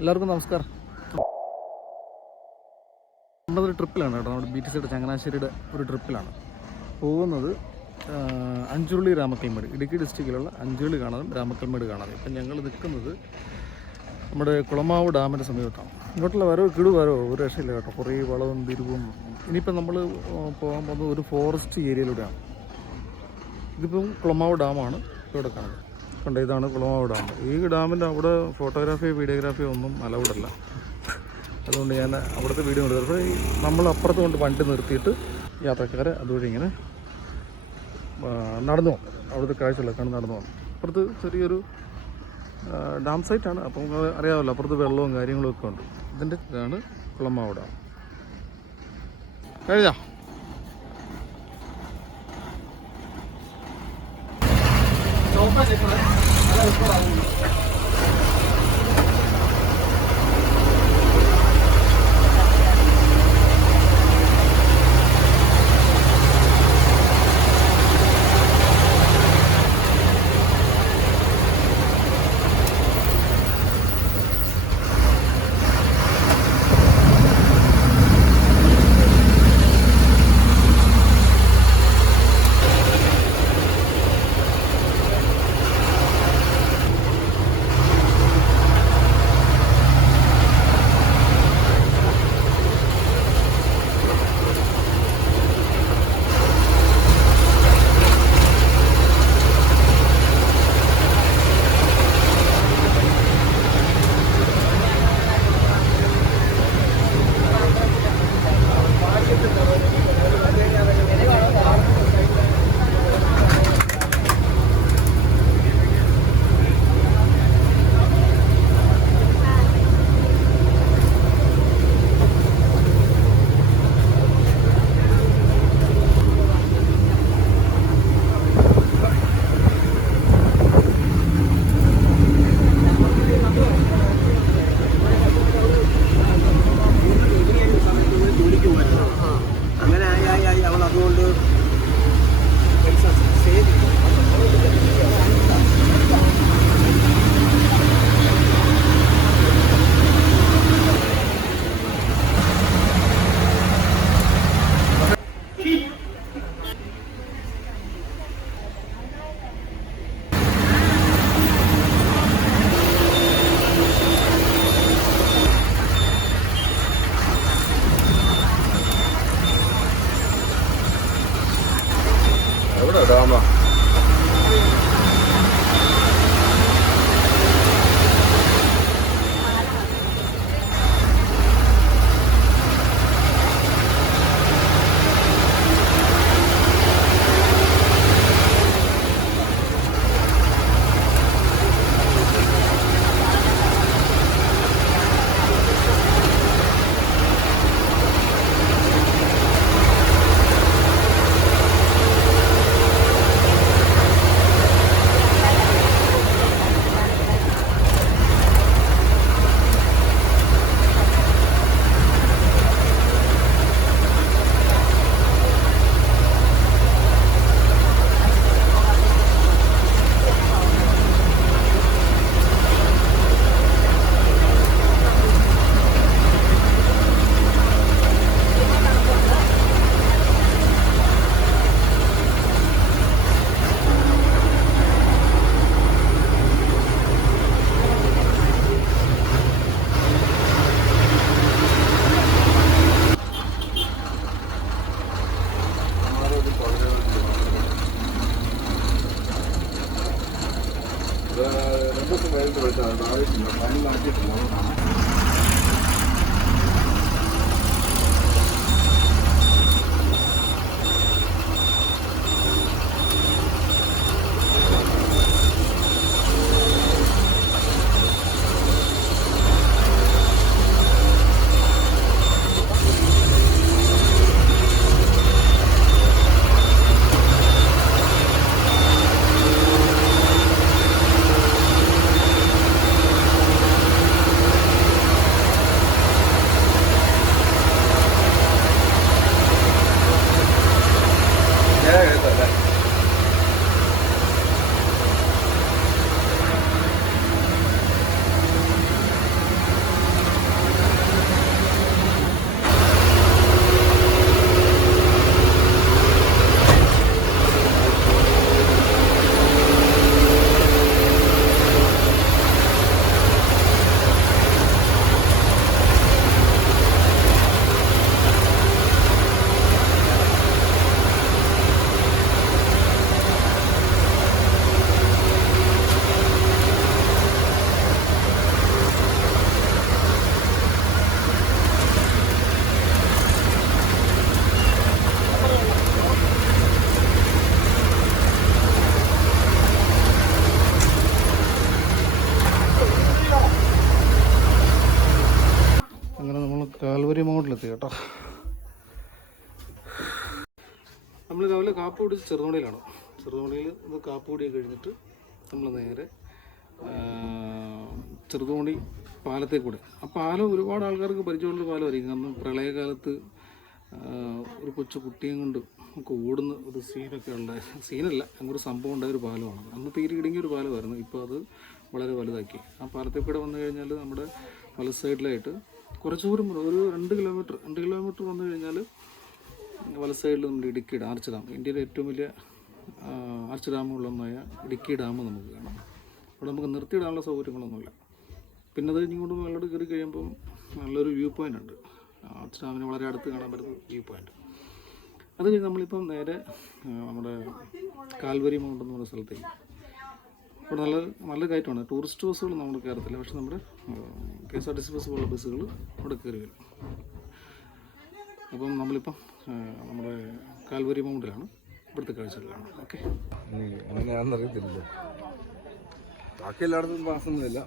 എല്ലാവർക്കും നമസ്കാരം. നമ്മളൊരു ട്രിപ്പിലാണ് കേട്ടോ. നമ്മുടെ BTCയുടെ ചങ്ങനാശ്ശേരിയുടെ ഒരു ട്രിപ്പിലാണ് പോകുന്നത്. അഞ്ചുരുളി രാമക്കൽമേട്, ഇടുക്കി ഡിസ്ട്രിക്റ്റിലുള്ള അഞ്ചുരുളി കാണാനും രാമക്കൽമേട് കാണാനും. ഇപ്പം ഞങ്ങൾ നിൽക്കുന്നത് നമ്മുടെ കുളമാവ് ഡാമിൻ്റെ സമീപത്താണ്. ഇങ്ങോട്ടുള്ള വരവോ ഒരു രക്ഷയില്ല കേട്ടോ. കുറേ വളവും തിരിവും. ഇനിയിപ്പം നമ്മൾ പോകാൻ പോകുന്നത് ഒരു ഫോറസ്റ്റ് ഏരിയയിലൂടെയാണ്. ഇതിപ്പം കുളമാവ് ഡാമാണ് ഇവിടെ കാണുന്നത്. കണ്ടോ, ഇതാണ് കുളമാവ് ഡാം. ഈ ഡാമിൻ്റെ അവിടെ ഫോട്ടോഗ്രാഫിയോ വീഡിയോഗ്രാഫിയോ ഒന്നും അലൗഡല്ല. അതുകൊണ്ട് ഞാൻ അവിടുത്തെ വീഡിയോ എടുത്തത്. അപ്പോൾ നമ്മൾ അപ്പുറത്ത് കൊണ്ട് വണ്ടി നിർത്തിയിട്ട് യാത്രക്കാരെ അതുവഴി ഇങ്ങനെ നടന്നു പോകും. അവിടുത്തെ കാഴ്ചകളൊക്കെ നടന്നു പോകും. അപ്പുറത്ത് ചെറിയൊരു ഡാം സൈറ്റാണ്. അപ്പം അറിയാമല്ലോ, അപ്പുറത്ത് വെള്ളവും കാര്യങ്ങളും ഒക്കെ ഉണ്ട്. ഇതിൻ്റെ ഇതാണ് കുളമാവ് ഡാം. കഴിഞ്ഞോ? എവിടെ ഡാമ? കാൽവരി മൗണ്ടിലെത്തി കേട്ടോ. നമ്മൾ രാവിലെ കാപ്പി കുടിച്ച് ചെറുതോണിയിലാണ്. ചെറുതോണിയിൽ ഇത് കാപ്പി കുടിയൊക്കെ കഴിഞ്ഞിട്ട് നമ്മൾ നേരെ ചെറുതോണി പാലത്തേക്ക് കൂടെ. ആ പാലം ഒരുപാട് ആൾക്കാർക്ക് പരിചയമുള്ള പാലമായിരിക്കും. കാരണം പ്രളയകാലത്ത് ഒരു കൊച്ചു കുട്ടിയും കൊണ്ട് നമുക്ക് ഓടുന്ന ഒരു സീനൊക്കെ ഉണ്ടായ സീനല്ല, അങ്ങനൊരു സംഭവം ഉണ്ടായ ഒരു പാലമാണ്. അന്ന് തീരെ ഇടുങ്ങിയ ഒരു പാലമായിരുന്നു. ഇപ്പോൾ അത് വളരെ വലുതാക്കി. ആ പാലത്തിൽ കൂടെ വന്നു കഴിഞ്ഞാൽ നമ്മുടെ വല സൈഡിലായിട്ട് കുറച്ച് ദൂരം ഒരു 2 കിലോമീറ്റർ വന്നു കഴിഞ്ഞാൽ വല സൈഡിൽ നമ്മുടെ ഇടുക്കി ഡാം, ആർച്ച് ഡാം, ഇന്ത്യയിലെ ഏറ്റവും വലിയ ആർച്ച് ഡാമുകളൊന്നായ ഇടുക്കി ഡാം നമുക്ക് കാണാം. അവിടെ നമുക്ക് നിർത്തിയിടാനുള്ള സൗകര്യങ്ങളൊന്നുമില്ല. പിന്നെ അത് ഇങ്ങോട്ട് വെള്ളോട് കയറി കഴിയുമ്പം നല്ലൊരു വ്യൂ പോയിൻ്റ് ഉണ്ട്. ആർച്ച് ഡാമിന് വളരെ അടുത്ത് കാണാൻ പറ്റുന്ന വ്യൂ പോയിൻ്റ്. അത് കഴിഞ്ഞ് നമ്മളിപ്പം നേരെ നമ്മുടെ കാൽവരി മൗണ്ട് എന്ന് പറഞ്ഞ സ്ഥലത്തേക്ക്. ഇവിടെ നല്ല കയറ്റമാണ്. ടൂറിസ്റ്റ് ബസ്സുകൾ നമ്മൾ കയറത്തില്ല, പക്ഷെ നമ്മുടെ KSRTC ബസ് പോലുള്ള ബസ്സുകൾ ഇവിടെ കയറി വരും. അപ്പം നമ്മളിപ്പം നമ്മുടെ കാൽവരി മൗണ്ടിലാണ്. ഇവിടുത്തെ കാഴ്ചകളാണ്. ഓക്കെ, അങ്ങനെയാണെന്നറിയത്തില്ലല്ലോ, ബാക്കി എല്ലായിടത്തും പാസൊന്നുമില്ല.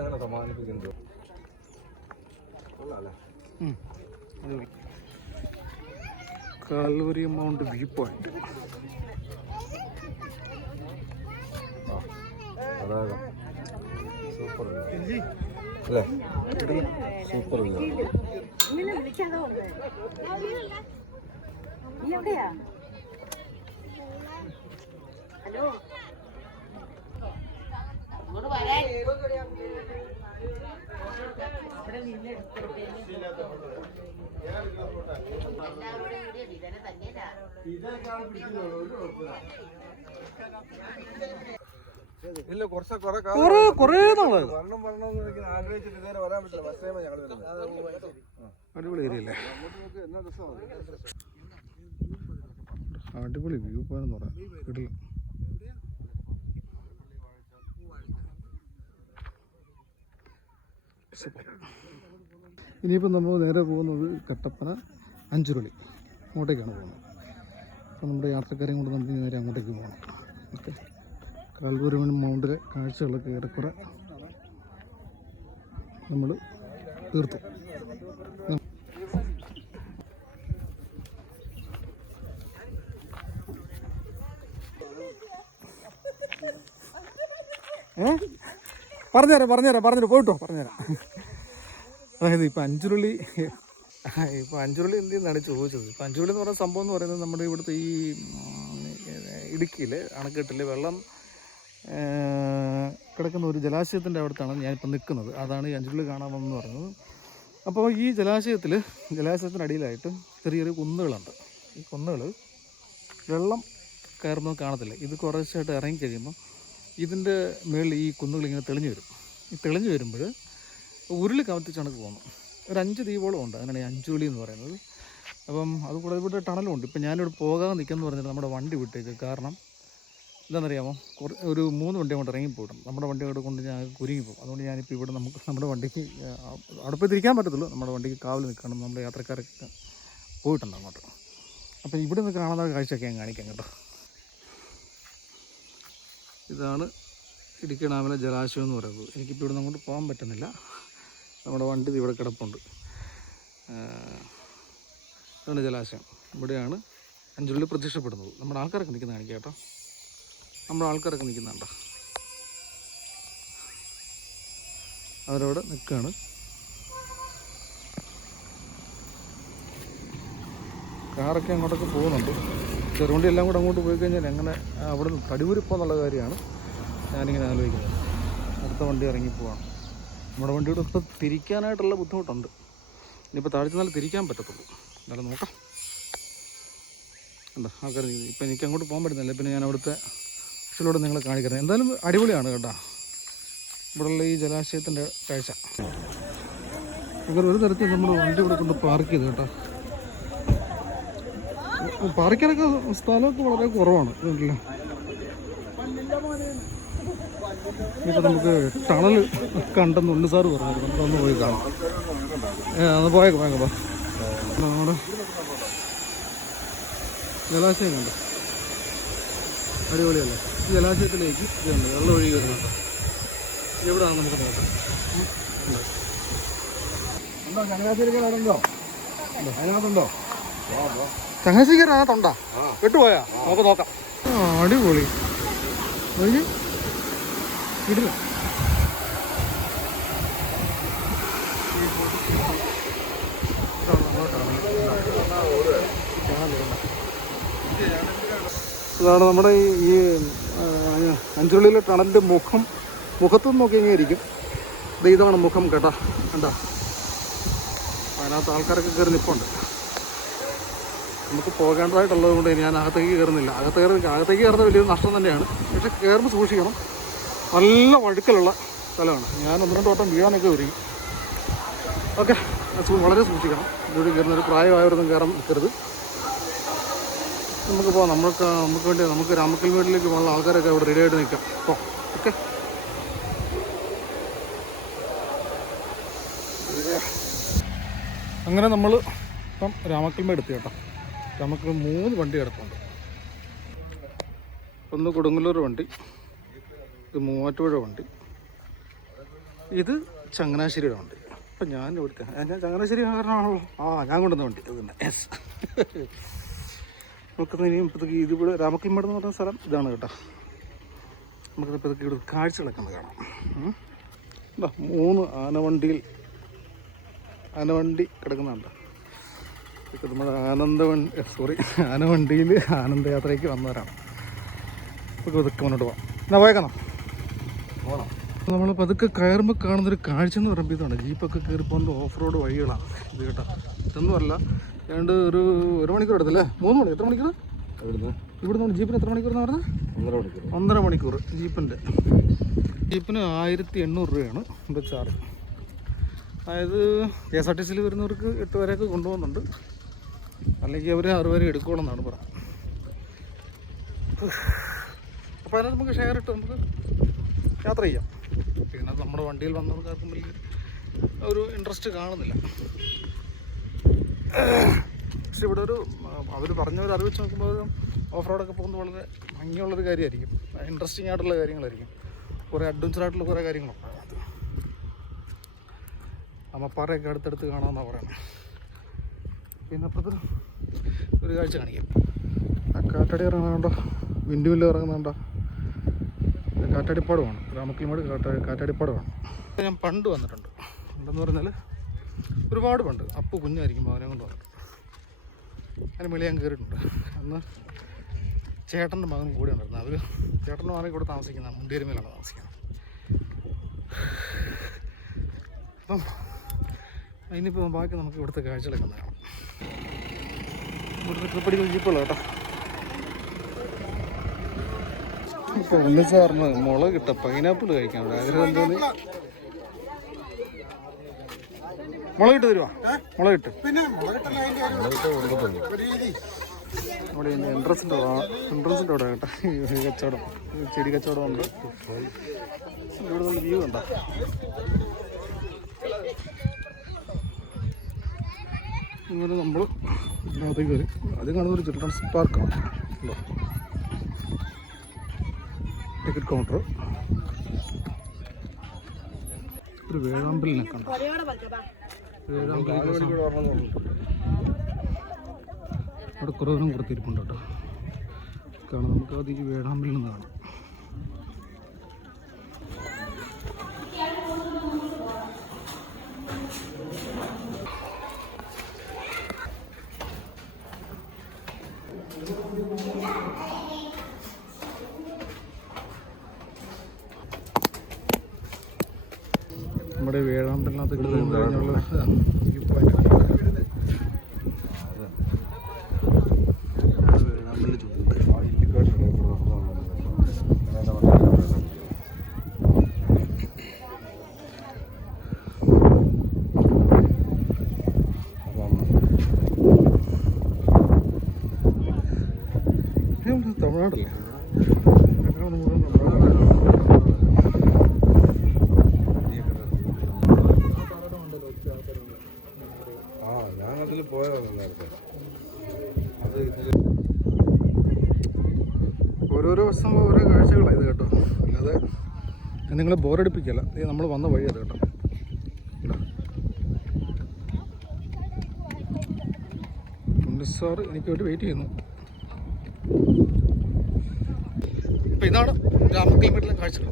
അങ്ങനെ സമാധാനിപ്പിക്കുന്നത് കൊള്ളാല്ലേ. Calvary mount view point. അതായത് സൂപ്പർ അല്ലേ, സൂപ്പർ ഇല്ല. ഹലോ ഇല്ല, കുറേ നാളായത്. ആഗ്രഹിച്ചിട്ട് ഇതുവരെ വരാൻ പറ്റില്ല. ഫസ്റ്റ് ടൈം ഞങ്ങൾ വരുന്നത്. അടിപൊളി ഏരിയ അല്ലേ, അടിപൊളി വ്യൂ പോയിന്റ് എന്ന് പറയാം. കിടിലം. ഇനിയിപ്പോൾ നമ്മൾ നേരെ പോകുന്നത് കട്ടപ്പന അഞ്ചുരുളി അങ്ങോട്ടേക്കാണ് പോകുന്നത്. അപ്പോൾ നമ്മുടെ യാത്രക്കാരെയും കൊണ്ട് നമുക്ക് നേരെ അങ്ങോട്ടേക്ക് പോകണം. ഓക്കെ, കാൽവരി മൗണ്ടിലെ കാഴ്ചകളൊക്കെ ഏറെക്കുറെ നമ്മൾ തീർത്തു. പറഞ്ഞുതരാം പറഞ്ഞുതരാം. അതായത് ഇപ്പോൾ അഞ്ചുരുളി എന്ത് ചെയ്യുന്നതാണ് ചോദിച്ചത്. ഇപ്പോൾ അഞ്ചുരുളി എന്ന് പറയുന്ന സംഭവം എന്ന് പറയുന്നത് നമ്മുടെ ഇവിടുത്തെ ഈ ഇടുക്കിയിൽ അണക്കെട്ടിൽ വെള്ളം കിടക്കുന്ന ഒരു ജലാശയത്തിൻ്റെ അവിടത്താണ് ഞാനിപ്പോൾ നിൽക്കുന്നത്. അതാണ് ഈ അഞ്ചുരുളി കാണാമെന്ന് പറയുന്നത്. അപ്പോൾ ഈ ജലാശയത്തിനടിയിലായിട്ട് ചെറിയ കുന്നുകളുണ്ട്. ഈ കുന്നുകൾ വെള്ളം കയറുമ്പോൾ കാണത്തില്ല. ഇത് കുറച്ചായിട്ട് ഇറങ്ങിക്കഴിയുമ്പോൾ ഇതിൻ്റെ മുകളിൽ ഈ കുന്നുകൾ ഇങ്ങനെ തെളിഞ്ഞു വരും. ഈ തെളിഞ്ഞു വരുമ്പോൾ ഉരുളി കമത്തിച്ചാണ് പോകുന്നത്. ഒരു 5 ദ്വീപുകളും ഉണ്ട്. അങ്ങനെയാണ് ഈ അഞ്ചുരുളി എന്ന് പറയുന്നത്. അപ്പം അതുകൂടെ ഇവിടെ ടണലും ഉണ്ട്. ഇപ്പം ഞാനിവിടെ പോകാൻ നിൽക്കുമെന്ന് പറഞ്ഞിട്ട് നമ്മുടെ വണ്ടി വിട്ടേക്ക്. കാരണം എന്താണെന്നറിയാമോ, ഒരു 3 വണ്ടി അങ്ങോട്ട് ഇറങ്ങിപ്പോയിട്ടും നമ്മുടെ വണ്ടി അവിടെ കൊണ്ട് ഞാൻ കുരുങ്ങിപ്പോകും. അതുകൊണ്ട് ഞാനിപ്പോൾ ഇവിടെ നമ്മുടെ വണ്ടിക്ക് അവിടെ പോയി തിരിക്കാൻ പറ്റത്തുള്ളൂ. നമ്മുടെ വണ്ടിക്ക് കാവൽ നിൽക്കണം. നമ്മുടെ യാത്രക്കാരൊക്കെ പോയിട്ടുണ്ട് അങ്ങോട്ട്. അപ്പം ഇവിടെ നിന്ന് കാണാത്ത കാഴ്ചയൊക്കെ ഞാൻ കാണിക്കാം കേട്ടോ. ഇതാണ് ഇടുക്കി ഡാമിലെ ജലാശയം എന്ന് പറയുന്നത്. എനിക്കിപ്പോൾ ഇവിടെ നിന്ന് അങ്ങോട്ട് പോകാൻ പറ്റുന്നില്ല. നമ്മുടെ വണ്ടി ഇവിടെ കിടപ്പുണ്ട്. ഇതാണ് ജലാശയം. ഇവിടെയാണ് അഞ്ചുരുളി പ്രത്യക്ഷപ്പെടുന്നത്. നമ്മുടെ ആൾക്കാരൊക്കെ നിൽക്കുന്ന കാണിക്കാം കേട്ടോ. നമ്മുടെ ആൾക്കാരൊക്കെ നിൽക്കുന്നുണ്ടോ, അവരവിടെ നിൽക്കുകയാണ്. കാറൊക്കെ അങ്ങോട്ടൊക്കെ പോകുന്നുണ്ട്. ചെറുവണ്ടി എല്ലാം കൂടെ അങ്ങോട്ട് പോയി കഴിഞ്ഞാൽ എങ്ങനെ അവിടെ നിന്ന് തടിയൂരിപ്പോന്നുള്ള കാര്യമാണ് ഞാനിങ്ങനെ ആലോചിക്കുന്നത്. അടുത്ത വണ്ടി ഇറങ്ങിപ്പോവാണ്. നമ്മുടെ വണ്ടിയുടെ ഇപ്പോൾ തിരിക്കാനായിട്ടുള്ള ബുദ്ധിമുട്ടുണ്ട്. ഇനിയിപ്പോൾ താഴ്ച നല്ല തിരിക്കാൻ പറ്റത്തുള്ളൂ. എന്നാലും നോക്കാം. എന്താ ആൾക്കാർ ഇപ്പം എനിക്ക് അങ്ങോട്ട് പോകാൻ പറ്റുന്നില്ല. പിന്നെ ഞാൻ അവിടുത്തെ പക്ഷിയിലൂടെ നിങ്ങളെ കാണിക്കുന്നത്. എന്തായാലും അടിപൊളിയാണ് കേട്ടോ. ഇവിടെയുള്ള ഈ ജലാശയത്തിൻ്റെ കാഴ്ച. അങ്ങനെ ഒരു തരത്തിൽ നമ്മൾ വണ്ടി ഇവിടെ കൊണ്ട് പാർക്ക് ചെയ്ത് കേട്ടോ. പാർക്കിനൊക്കെ സ്ഥലമൊക്കെ വളരെ കുറവാണ്. ഇതുണ്ടല്ലോ, ഇപ്പം നമുക്ക് ടണൽ കണ്ടെന്ന് ഉണ്ണി സാറ് പറഞ്ഞു. നമുക്കൊന്ന് പോയി കാണാം. ഒന്ന് പോയേക്കാം. നമ്മുടെ ജലാശയം കണ്ടു, അടിപൊളിയല്ലേ? ഈ ജലാശയത്തിലേക്ക് ഇതുണ്ട്, വെള്ളം ഒഴുകി വരുന്നുണ്ട്. എവിടെയാണ് നമുക്ക് നോക്കാം. അതിനകത്തുണ്ടോ? ചങ്ങനാശ്ശേരിക്കാർ അതിനകത്തുണ്ടാ? വിട്ടുപോയാ? നമുക്ക് നോക്കാം. അടിപൊളി. ഇടില്ല. ഇതാണ് നമ്മുടെ ഈ അഞ്ചുള്ളിയിലെ ടണലിൻ്റെ മുഖത്തുനിന്ന് നോക്കി ഇങ്ങനെ ഇരിക്കും. ഇതാണ് മുഖം കേട്ടോ, കണ്ടാ? അതിനകത്ത് ആൾക്കാരൊക്കെ കയറി നിൽപ്പുണ്ട്. നമുക്ക് പോകേണ്ടതായിട്ടുള്ളത് കൊണ്ട് ഞാൻ അകത്തേക്ക് കയറുന്നില്ല. അകത്തേക്ക് കയറുന്നത് വലിയ നഷ്ടം തന്നെയാണ്. പക്ഷെ കയറുമ്പോൾ സൂക്ഷിക്കണം. നല്ല വഴുക്കലുള്ള സ്ഥലമാണ്. ഞാൻ 1-2 വട്ടം വീഴാനൊക്കെ ഒരുങ്ങി. ഓക്കെ, വളരെ സൂക്ഷിക്കണം. ഇവിടെ കയറുന്നൊരു പ്രായമായവരൊന്നും കയറാൻ നിൽക്കരുത്. നമുക്ക് പോകാം. നമുക്ക് രാമക്കൽമേടിലേക്ക് പോകാനുള്ള ആൾക്കാരൊക്കെ അവിടെ റെഡി ആയിട്ട് നിൽക്കാം. ഓക്കെ, അങ്ങനെ നമ്മൾ ഇപ്പം രാമക്കൽമേട് എത്തി കേട്ടോ. നമുക്ക് 3 വണ്ടി കിടപ്പുണ്ട്. ഒന്ന് കൊടുങ്ങല്ലൂർ വണ്ടി, ഇത് മൂവാറ്റുപുഴ വണ്ടി, ഇത് ചങ്ങനാശ്ശേരിയുടെ വണ്ടി. അപ്പം ഞാൻ ചങ്ങനാശ്ശേരി കാരണമാണല്ലോ. ഞാൻ കൊണ്ടുവന്ന വണ്ടി ഇത് തന്നെ. യെസ്. നമുക്കിന്ന് ഇനിയും ഇപ്പോഴത്തേക്ക് ഇതിവിടെ രാമക്കൽമേട് എന്ന് പറഞ്ഞ സ്ഥലം ഇതാണ് കേട്ടോ. നമുക്കിത് ഇപ്പോഴത്തേക്ക് ഇവിടെ കാഴ്ചകളൊക്കെ ഒന്ന് കാണാം. 3 ആനവണ്ടി കിടക്കുന്നുണ്ട്. ഇപ്പം നമ്മുടെ ആനവണ്ടിയിൽ ആനന്ദയാത്രയ്ക്ക് വന്നവരാണ്. ഇപ്പോൾ പതുക്കെ മുന്നോട്ട് പോകാം. എന്നാ പോയേക്കണം. നമ്മൾ പതുക്കെ കയറുമ്പോൾ കാണുന്നൊരു കാഴ്ച എന്ന് പറയുമ്പോൾ ഇതാണ്. ജീപ്പൊക്കെ കയറി പോകുന്നത് ഓഫ് റോഡ് വഴികളാണ് ഇത് കേട്ടോ. ഇതൊന്നുമല്ല, ഏതാണ്ട് ഒരു മണിക്കൂർ എടുത്തല്ലേ? 3 മണി. എത്ര മണിക്കൂർ ഇവിടുന്ന് ജീപ്പിന് എത്ര മണിക്കൂർ എന്ന് പറഞ്ഞാൽ? 1.5 മണിക്കൂർ. ജീപ്പിന് 1800 രൂപയാണ് എൻ്റെ ചാർജ്. അതായത് KSRTC വരുന്നവർക്ക് 8 വരെയൊക്കെ കൊണ്ടുപോകുന്നുണ്ട്. അല്ലെങ്കിൽ അവർ 6 വരെ എടുക്കുള്ളൂ പറയുന്നത്. അപ്പോൾ അതിനകത്ത് നമുക്ക് ഷെയർ ഇട്ട് നമുക്ക് യാത്ര ചെയ്യാം. പിന്നെ നമ്മുടെ വണ്ടിയിൽ വന്നവർക്കാർക്കും വലിയ ഒരു ഇൻട്രസ്റ്റ് കാണുന്നില്ല. പക്ഷെ ഇവിടെ അവർ പറഞ്ഞവർ അറിവിച്ച് നോക്കുമ്പോൾ ഓഫ് റോഡൊക്കെ പോകുന്നത് വളരെ ഭംഗിയുള്ളൊരു കാര്യമായിരിക്കും. ഇൻട്രസ്റ്റിംഗ് ആയിട്ടുള്ള കാര്യങ്ങളായിരിക്കും. കുറേ അഡ്വഞ്ചറായിട്ടുള്ള കുറേ കാര്യങ്ങളുണ്ട്. അമ്മപ്പാറയൊക്കെ അടുത്തടുത്ത് കാണാമെന്നാണ് പറയുന്നത്. പിന്നെ അപ്പുറത്ത് ഒരു കാഴ്ച കാണിക്കാം. ആ കാറ്റാടി ഇറങ്ങുന്നുണ്ടോ, വിൻഡുമില്ല് ഇറങ്ങുന്നുണ്ടോ? കാറ്റാടിപ്പാടമാണ്, രാമക്കൽമേട് കാറ്റാടിപ്പാടമാണ്. ഞാൻ പണ്ട് വന്നിട്ടുണ്ട്. ഉണ്ടെന്ന് പറഞ്ഞാൽ ഒരുപാട് പണ്ട്, അപ്പു കുഞ്ഞായിരിക്കുമ്പോൾ അവനെ കൊണ്ട് വന്നിട്ടുണ്ട്. അതിന് വെളിയാൻ കയറിയിട്ടുണ്ട്. അന്ന് ചേട്ടൻ്റെ മകൻ കൂടെ ഉണ്ടായിരുന്നു. അവർ ചേട്ടൻ്റെ മകനെ കൂടെ താമസിക്കുന്ന മുണ്ടേരിമേലാണ് താമസിക്കുന്നത്. അപ്പം അതിനിപ്പോൾ ബാക്കി നമുക്ക് ഇവിടുത്തെ കാഴ്ചകളൊക്കെ ഒന്ന് കാണാം. ഇവിടുത്തെ ട്രിപ്പടിക്കൽ ജീപ്പുള്ള കേട്ടോ. ഇപ്പോൾ ഒന്നിച്ചാറിന് മുളക് കിട്ട പൈനാപ്പിൾ കഴിക്കാൻ ഇവിടെ ആഗ്രഹം എന്തോന്നി. മുളക് ഇട്ട് തരുവാ? മുളക് ഇട്ട് അവിടെ എൻട്രൻസിൻ്റെ അവിടെ കേട്ടോ കച്ചവടം, ചെടി കച്ചവടം ഉണ്ട്. ഇവിടെ നല്ല വ്യൂ ഉണ്ടോ? ഇങ്ങനെ നമ്മൾ ഇതിനകത്തേക്ക് വരും. അത് കാണുന്നൊരു ചിൽഡ്രൻസ് പാർക്കാണ്. ടിക്കറ്റ് കൗണ്ടർ, ഒരു വേഴാമ്പലിനെ കണ്ടു. അവിടെ കുറേ ദൂരം കൊടുത്തിരിപ്പുണ്ട് കേട്ടോ. കാണാം, നമുക്ക് അത് ഈ വേഴാമ്പലിൽ നിന്ന് കാണാം. നമ്മുടെ വേഴാമ്പലിനകത്ത് കഴിഞ്ഞുള്ള വ്യൂ പോയിന്റ്. തമിഴ്നാടല്ലേ? ഞങ്ങൾ മുഴുവൻ തമിഴ്നാടാണ്. ഞാൻ അതിൽ പോയതാണ് നേരത്തെ. അത് ഓരോരോ സംഭവം ഓരോ കാഴ്ചകളാണ് ഇത് കേട്ടോ. അല്ലാതെ നിങ്ങളെ ബോറടിപ്പിക്കല്ല. ഇത് നമ്മൾ വന്ന വഴി അത് കേട്ടോ. സാർ എനിക്ക് വേണ്ടി വെയിറ്റ് ചെയ്യുന്നു. അപ്പം ഇതാണ് രാമക്കൽമേട്ടിലെ കാഴ്ചകൾ.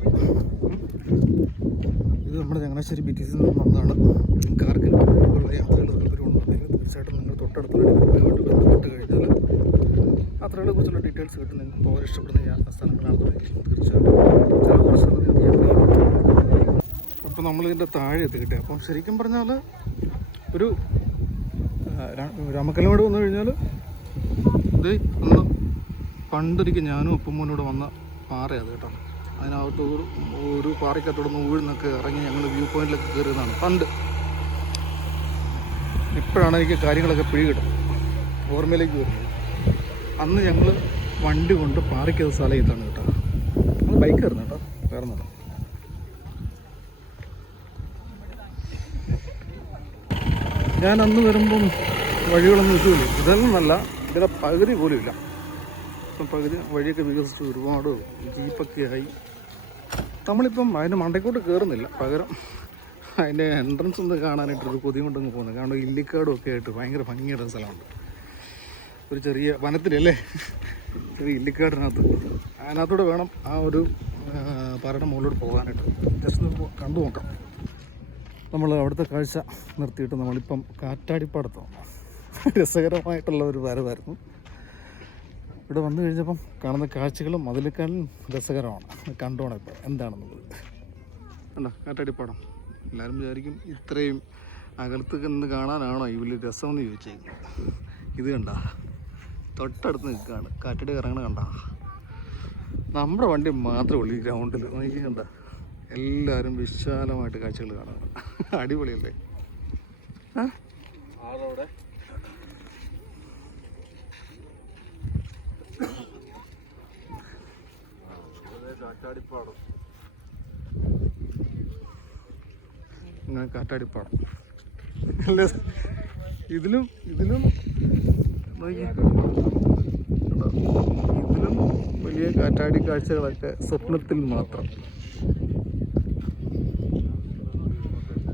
ഇത് നമ്മുടെ ചങ്ങനാശ്ശേരി BTC നിന്ന് വന്നതാണ്. കാർക്ക് ഉള്ള യാത്രകൾ താല്പര്യമുണ്ടെങ്കിൽ തീർച്ചയായിട്ടും നിങ്ങൾ തൊട്ടടുത്തുള്ള ഡിപ്പോയുമായിട്ട് ബന്ധപ്പെട്ട് കഴിഞ്ഞാൽ യാത്രകളെ കുറിച്ചുള്ള ഡീറ്റെയിൽസ് കിട്ടും. നിങ്ങൾക്ക് പോകാൻ ഇഷ്ടപ്പെടുന്ന സ്ഥലങ്ങളാണെന്നുണ്ടെങ്കിൽ തീർച്ചയായിട്ടും ചില കുറച്ച് അപ്പം നമ്മളിതിൻ്റെ താഴെ എത്തിക്കിട്ടെ. അപ്പം ശരിക്കും പറഞ്ഞാൽ ഒരു രാമക്കൽമേട് വന്നു കഴിഞ്ഞാൽ ഇത് അന്ന് പണ്ടൊരിക്കൽ ഞാനും അപ്പമ്മോനോട് വന്ന പാറയത് കേട്ടോ. അതിനകത്ത് ഒരു പാറയ്ക്കകത്തോടൊന്ന് ഊഴ്ന്നൊക്കെ ഇറങ്ങി ഞങ്ങൾ വ്യൂ പോയിന്റിലൊക്കെ കയറിയതാണ് പണ്ട്. ഇപ്പോഴാണ് എനിക്ക് കാര്യങ്ങളൊക്കെ പിടികിട്ടുന്നത്, ഓർമ്മയിലേക്ക് വരുന്നത്. അന്ന് ഞങ്ങൾ വണ്ടി കൊണ്ട് പാറയ്ക്ക് സ്ഥലം ഇതാണ് കേട്ടോ. അത് ബൈക്കായിരുന്നു കേട്ടോ, വേറെ ഒന്നുമില്ല. ഞാൻ അന്ന് വരുമ്പം വഴികളൊന്നും ഇതുമില്ല, ഇതൊന്നും നല്ല ഇതിൻ്റെ പകുതി പോലും ഇല്ല. ഇപ്പം പകുതി വഴിയൊക്കെ വികസിച്ചു, ഒരുപാട് ജീപ്പൊക്കെ ആയി. നമ്മളിപ്പം അതിൻ്റെ മണ്ടയ്ക്കോട്ട് കയറുന്നില്ല, പകരം അതിൻ്റെ എൻട്രൻസ് ഒന്ന് കാണാനായിട്ടൊരു കൊതി കൊണ്ടങ്ങ് പോകുന്നത്. കാരണം ഇല്ലിക്കാടും ഒക്കെ ആയിട്ട് ഭയങ്കര ഭംഗിയുടെ സ്ഥലമുണ്ട്. ഒരു ചെറിയ വനത്തിലല്ലേ, ചെറിയ ഇല്ലിക്കാടിനകത്ത്. അതിനകത്തൂടെ വേണം ആ ഒരു പാറയുടെ മുകളിലോട്ട് പോകാനായിട്ട്. ജസ്റ്റ് ഒന്ന് കണ്ടു നോക്കാം. നമ്മൾ അവിടുത്തെ കാഴ്ച നിർത്തിയിട്ട് നമ്മളിപ്പം കാറ്റാടിപ്പാടത്താണ്. രസകരമായിട്ടുള്ള ഒരു വരവായിരുന്നു. ഇവിടെ വന്നു കഴിഞ്ഞപ്പം കാണുന്ന കാഴ്ചകളും അതിലേക്കാളും രസകരമാണ്. കണ്ടോണം ഇപ്പോൾ എന്താണെന്നുള്ളത്. അല്ല കാറ്റാടിപ്പാടം എല്ലാവരും വിചാരിക്കും ഇത്രയും അകലത്ത് നിന്ന് കാണാനാണോ ഈ വലിയ രസമെന്ന് ചോദിച്ചേക്കുന്നത്. ഇത് കണ്ട തൊട്ടടുത്ത് നിൽക്കുകയാണ്, കാറ്റടി ഇറങ്ങണ കണ്ട. നമ്മുടെ വണ്ടി മാത്രമേ ഉള്ളൂ ഈ ഗ്രൗണ്ടിൽ. നോക്കി കണ്ട എല്ലാവരും വിശാലമായിട്ട് കാഴ്ചകൾ കാണുകയാണ്. അടിപൊളിയല്ലേ? ഇങ്ങനെ കാറ്റാടിപ്പാടം അല്ലേ? ഇതിലും വലിയ കാറ്റാടി കാഴ്ചകളൊക്കെ സ്വപ്നത്തിൽ മാത്രം.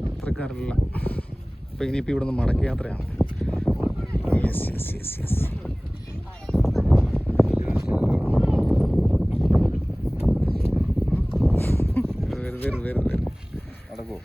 യാത്രക്കാരല്ല. അപ്പം ഇനിയിപ്പോൾ ഇവിടെ നിന്ന് മടക്ക യാത്രയാണ്. Yes yes yes yes. വരും നടക്കൂ.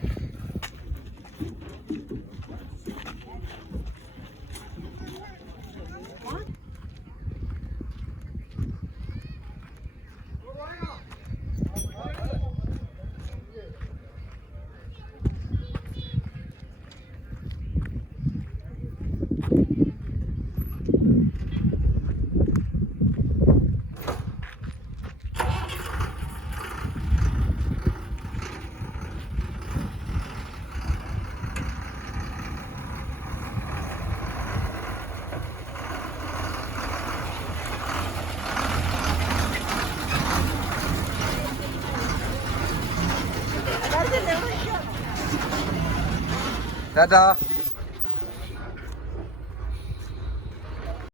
ടാറ്റാ.